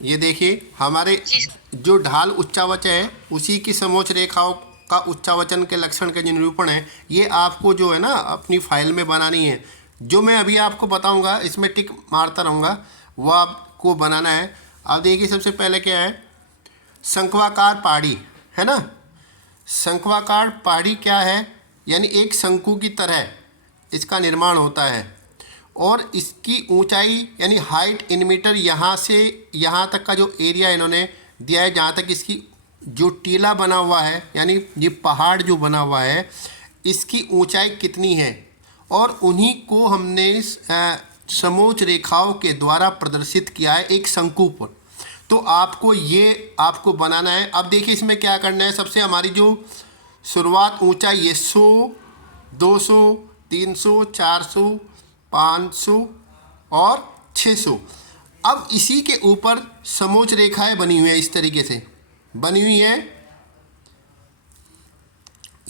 ये देखिए हमारे जो ढाल उच्चावच है उसी की समोच्च रेखाओं का उच्चावचन के लक्षण का जो निरूपण है ये आपको जो है ना अपनी फाइल में बनानी है। जो मैं अभी आपको बताऊंगा इसमें टिक मारता रहूँगा, वो आपको बनाना है। अब देखिए सबसे पहले क्या है, शंक्वाकार पहाड़ी है ना। शंक्वाकार पहाड़ी क्या है, यानी एक शंकु की तरह इसका निर्माण होता है और इसकी ऊंचाई यानी हाइट इन मीटर यहाँ से यहाँ तक का जो एरिया इन्होंने दिया है, जहाँ तक इसकी जो टीला बना हुआ है यानी ये पहाड़ जो बना हुआ है इसकी ऊंचाई कितनी है, और उन्हीं को हमने समोच्च रेखाओं के द्वारा प्रदर्शित किया है एक शंकु पर। तो आपको बनाना है। अब देखिए इसमें क्या करना है, सबसे हमारी जो शुरुआत ऊंचाई ये 100, 200, 300, 400, 500 और 600। अब इसी के ऊपर समोच्च रेखाएं बनी हुई हैं, इस तरीके से बनी हुई हैं,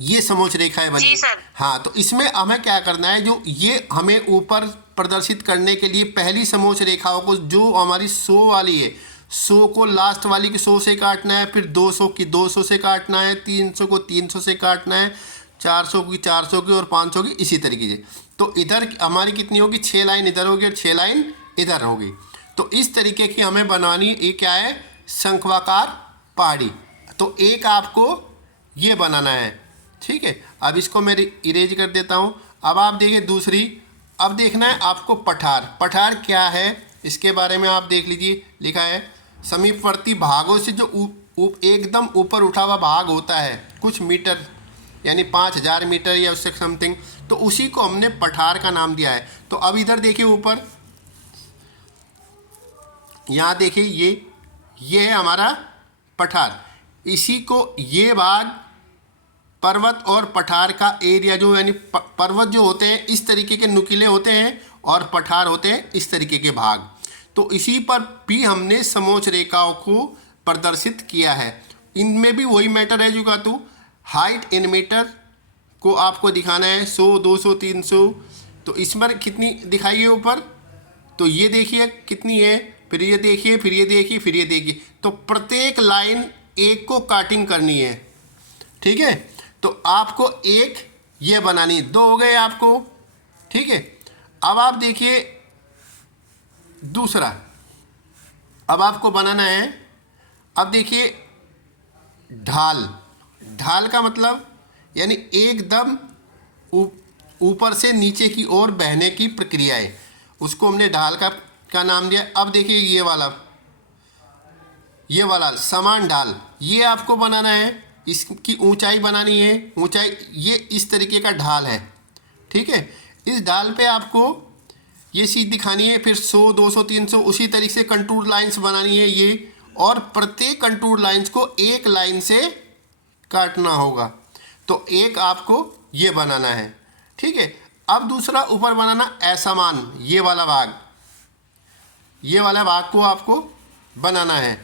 ये समोच्च रेखाएं बनी। जी सर। हाँ, तो इसमें हमें क्या करना है, जो ये हमें ऊपर प्रदर्शित करने के लिए पहली समोच्च रेखाओं को जो हमारी 100 वाली है 100 को लास्ट वाली की 100 से काटना है, फिर 200 की 200 से काटना है, 300 को 300 से काटना है, 400 की 400 की और 500 की इसी तरीके से। तो इधर हमारी कितनी होगी, 6 लाइन इधर होगी और 6 लाइन इधर होगी। तो इस तरीके की हमें बनवानी, ये क्या है, शंक्वाकार पहाड़ी। तो एक आपको ये बनाना है, ठीक है। अब इसको मैं इरेज कर देता हूँ। अब आप देखिए दूसरी, अब देखना है आपको पठार। पठार क्या है इसके बारे में आप देख लीजिए, लिखा है समीपवर्ती भागों से जो एकदम ऊपर उठा हुआ भाग होता है कुछ मीटर यानी 5000 मीटर या उससे समथिंग, तो उसी को हमने पठार का नाम दिया है। तो अब इधर देखिए ऊपर, यहाँ देखिए ये है हमारा पठार। इसी को ये भाग पर्वत और पठार का एरिया जो यानी पर्वत जो होते हैं इस तरीके के नुकीले होते हैं और पठार होते हैं इस तरीके के भाग। तो इसी पर भी हमने समोच्च रेखाओं को प्रदर्शित किया है। इनमें भी वही मैटर है जो का तू हाइट इन मीटर को आपको दिखाना है, 100, 200, 300। तो इसमें कितनी दिखाइए ऊपर, तो ये देखिए कितनी है, फिर ये देखिए, फिर ये देखिए, फिर ये देखिए। तो प्रत्येक लाइन एक को काटिंग करनी है, ठीक है। तो आपको एक ये बनानी, 2 हो गए आपको, ठीक है। अब आप देखिए दूसरा, अब आपको बनाना है, अब देखिए ढाल। ढाल का मतलब यानी एकदम ऊपर से नीचे की ओर बहने की प्रक्रिया है, उसको हमने ढाल का नाम दिया। अब देखिए ये वाला समान ढाल, ये आपको बनाना है, इसकी ऊंचाई बनानी है, ऊंचाई ये इस तरीके का ढाल है, ठीक है। इस ढाल पे आपको ये चीज़ दिखानी है, फिर 100, 200, 300 उसी तरीके से कंटूर लाइंस बनानी है ये, और प्रत्येक कंटूर लाइंस को एक लाइन से काटना होगा। तो एक आपको ये बनाना है, ठीक है। अब दूसरा ऊपर बनाना असमान, ये वाला भाग, ये वाला भाग को आपको बनाना है।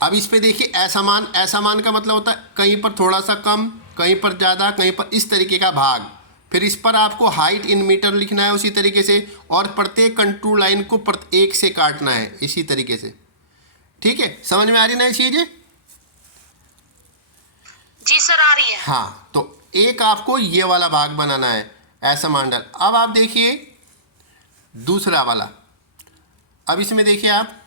अब इस पे देखिए असमान, असमान का मतलब होता है कहीं पर थोड़ा सा कम, कहीं पर ज़्यादा, कहीं पर इस तरीके का भाग। फिर इस पर आपको हाइट इन मीटर लिखना है उसी तरीके से, और प्रत्येक कंटूर लाइन को एक से काटना है इसी तरीके से, ठीक है। समझ में आ रही ना ये चीज़? जी सर आ रही है। हाँ, तो एक आपको ये वाला भाग बनाना है असमान ढाल। अब आप देखिए दूसरा वाला, अब इसमें देखिए आप,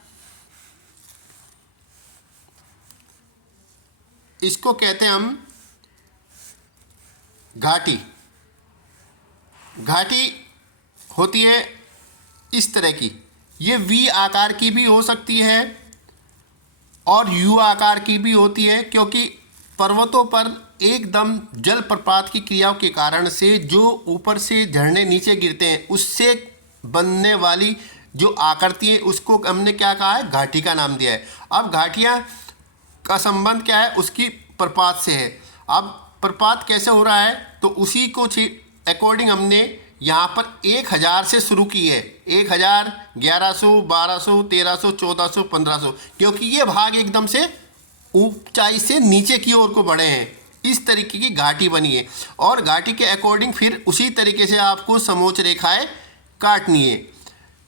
इसको कहते हैं हम घाटी। घाटी होती है इस तरह की, ये वी आकार की भी हो सकती है और यू आकार की भी होती है, क्योंकि पर्वतों पर एकदम जलप्रपात की क्रियाओं के कारण से जो ऊपर से झरने नीचे गिरते हैं उससे बनने वाली जो आकृति है उसको हमने क्या कहा है, घाटी का नाम दिया है। अब घाटियाँ का संबंध क्या है, उसकी प्रपात से है। अब प्रपात कैसे हो रहा है, तो उसी को अकॉर्डिंग हमने यहाँ पर 1000 से शुरू की है, 1000, 1100, 1200, 1300, 1400, 1500, क्योंकि ये भाग एकदम से ऊंचाई से नीचे की ओर को बढ़े हैं, इस तरीके की घाटी बनी है। और घाटी के अकॉर्डिंग फिर उसी तरीके से आपको समोच्च रेखाएं काटनी है।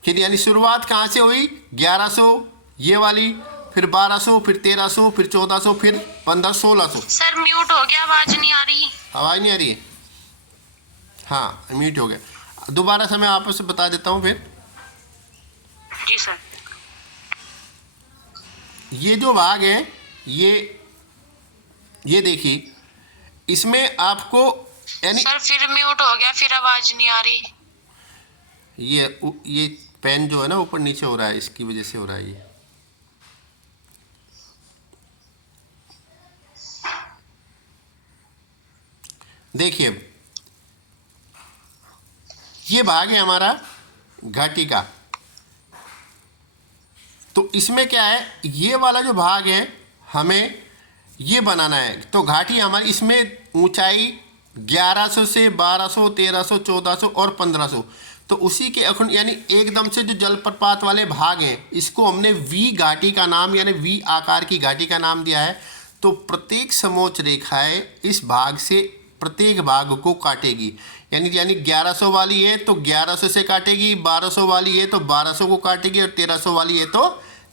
फिर यानी शुरुआत कहाँ से हुई, 1100 ये वाली, फिर 1200, फिर 1300, फिर 1400, फिर 1500, 1600। सर म्यूट हो गया, आवाज नहीं आ रही। आवाज़ नहीं आ रही है? हाँ म्यूट हो गया। दोबारा से मैं आपसे बता देता हूँ फिर। जी सर। ये जो भाग है ये देखिए, इसमें आपको यानी सर फिर म्यूट हो गया, फिर आवाज नहीं आ रही। ये पेन जो है ना ऊपर नीचे हो रहा है, इसकी वजह से हो रहा है ये। देखिए ये भाग है हमारा घाटी का। तो इसमें क्या है, ये वाला जो भाग है हमें ये बनाना है। तो घाटी हमारी इसमें ऊंचाई 1100 से 1200, 1300, 1400 और 1500। तो उसी के अखंड यानी एकदम से जो जलप्रपात वाले भाग हैं, इसको हमने वी घाटी का नाम यानी वी आकार की घाटी का नाम दिया है। तो प्रत्येक समोच्च रेखाएं इस भाग से प्रत्येक भाग को काटेगी। यानी 1100 वाली है तो 1100 से काटेगी, 1200 वाली है तो 1200 को काटेगी, और 1300 वाली है तो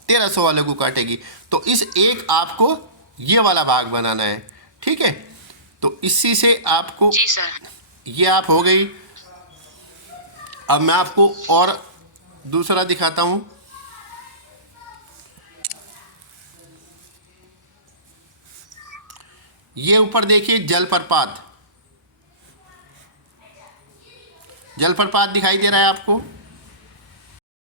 1300 वाले को काटेगी। तो इस एक आपको ये वाला भाग बनाना है, ठीक है। तो इसी से आपको जी सर। ये आप हो गई। अब मैं आपको और दूसरा दिखाता हूँ। ये ऊपर देखिए जलप्रपात, जलप्रपात दिखाई दे रहा है आपको।